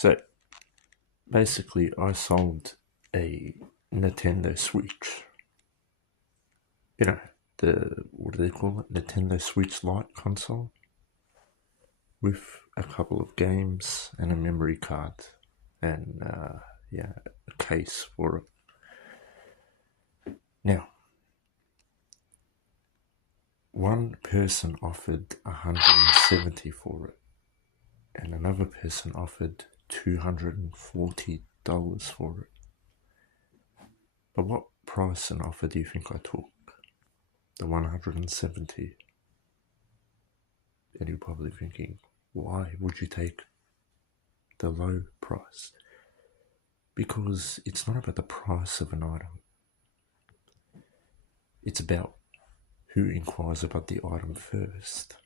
So basically, I sold a Nintendo Switch. You know, what do they call it? Nintendo Switch Lite console with a couple of games and a memory card and a case for it. Now, one person offered 170 for it, and another person offered $240 for it. But what price and offer do you think I took? The 170. And you're probably thinking, why would you take the low price? Because it's not about the price of an item. It's about who inquires about the item first.